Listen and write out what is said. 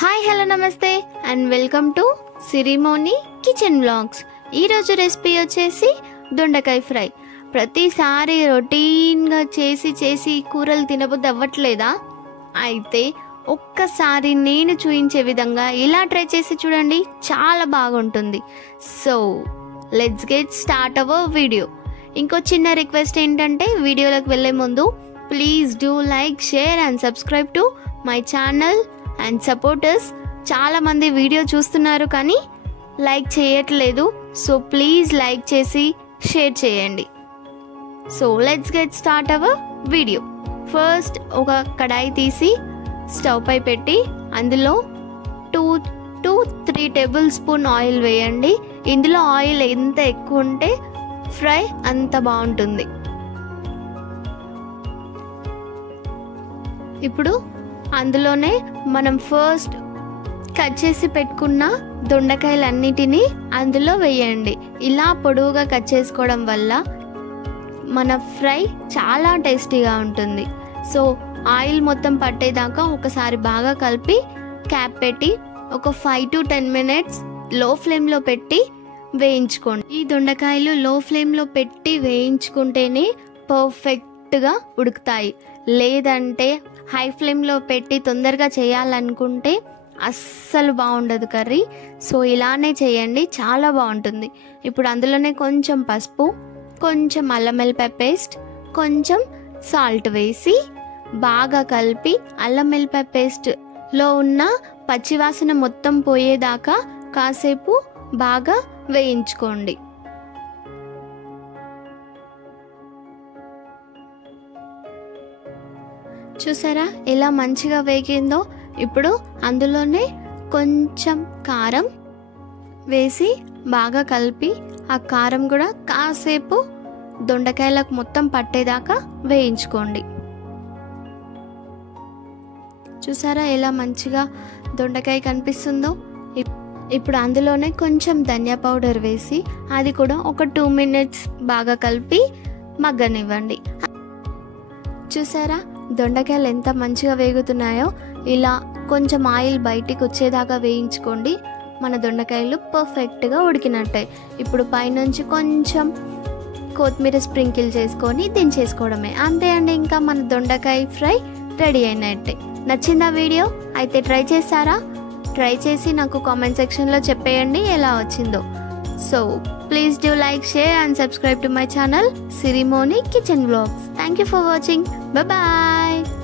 Hi hello నమస్తే and welcome to Sirimoni kitchen vlogs. ఈరోజు recipe వచ్చేసి దొండకాయ ఫ్రై. ప్రతిసారి రొటీన్గా చేసి కూరలు తినబుద్ధి అవ్వట్లేదా? అయితే ఒక్కసారి నేను చూపించే విధంగా ఇలా ట్రై చేసి చూడండి, చాలా బాగుంటుంది. So let's get start our video. ఇంకో చిన్న రిక్వెస్ట్ ఏంటంటే, వీడియోలోకి వెళ్ళే ముందు please do like, share and subscribe to my channel and supporters. చాలా మంది వీడియో చూస్తున్నారు కానీ లైక్ చేయట్లేదు. సో ప్లీజ్ లైక్ చేసి షేర్ చేయండి. So let's get start our video. First ఒక కడాయి తీసి స్టవ్ పై పెట్టి అందులో 2-3 టేబుల్ స్పూన్ ఆయిల్ వేయండి. ఇందులో ఆయిల్ ఎంత ఎక్కువ ఉంటే ఫ్రై అంత బాగుంటుంది. ఇప్పుడు అందులోనే మనం ఫస్ట్ కట్ చేసి పెట్టుకున్న దొండకాయలన్నిటినీ అందులో వేయండి. ఇలా పొడవుగా కట్ చేసుకోవడం వల్ల మన ఫ్రై చాలా టేస్టీగా ఉంటుంది. సో ఆయిల్ మొత్తం పట్టేదాకా ఒకసారి బాగా కలిపి క్యాప్ పెట్టి ఒక 5-10 మినిట్స్ లో ఫ్లేమ్లో పెట్టి వేయించుకోండి. ఈ దొండకాయలు లో ఫ్లేమ్లో పెట్టి వేయించుకుంటేనే పర్ఫెక్ట్గా ఉడుకుతాయి. లేదంటే హై ఫ్లేమ్లో పెట్టి తొందరగా చేయాలనుకుంటే అస్సలు బాగుండదు కర్రీ. సో ఇలానే చేయండి, చాలా బాగుంటుంది. ఇప్పుడు అందులోనే కొంచెం పసుపు, కొంచెం అల్లం వెల్లిపాయ పేస్ట్, కొంచెం సాల్ట్ వేసి బాగా కలిపి అల్లం వెల్లిపాయ పేస్ట్లో ఉన్న పచ్చివాసన మొత్తం పోయేదాకా కాసేపు బాగా వేయించుకోండి. చూసారా ఎలా మంచిగా వేగిందో? ఇప్పుడు అందులోనే కొంచెం కారం వేసి బాగా కలిపి ఆ కారం కూడా కాసేపు దొండకాయలకు మొత్తం పట్టేదాకా వేయించుకోండి. చూసారా ఎలా మంచిగా దొండకాయ కనిపిస్తుందో? ఇప్పుడు అందులోనే కొంచెం ధనియా పౌడర్ వేసి అది కూడా ఒక 2 మినిట్స్ బాగా కలిపి మగ్గనివ్వండి. చూసారా దొండకాయలు ఎంత మంచిగా వేగుతున్నాయో? ఇలా కొంచెం ఆయిల్ బయటికి వచ్చేదాకా వేయించుకోండి. మన దొండకాయలు పర్ఫెక్ట్గా ఉడికినట్టే. ఇప్పుడు పైనుంచి కొంచెం కొత్తిమీర స్ప్రింకిల్ చేసుకొని దించేసుకోవడమే. అంతే అండి, ఇంకా మన దొండకాయ ఫ్రై రెడీ అయినట్టే. నచ్చిందా వీడియో? అయితే ట్రై చేస్తారా? ట్రై చేసి నాకు కామెంట్ సెక్షన్లో చెప్పేయండి ఎలా వచ్చిందో. So please do like, share and subscribe to my channel Sirimoni kitchen vlogs. Thank you for watching. Bye bye.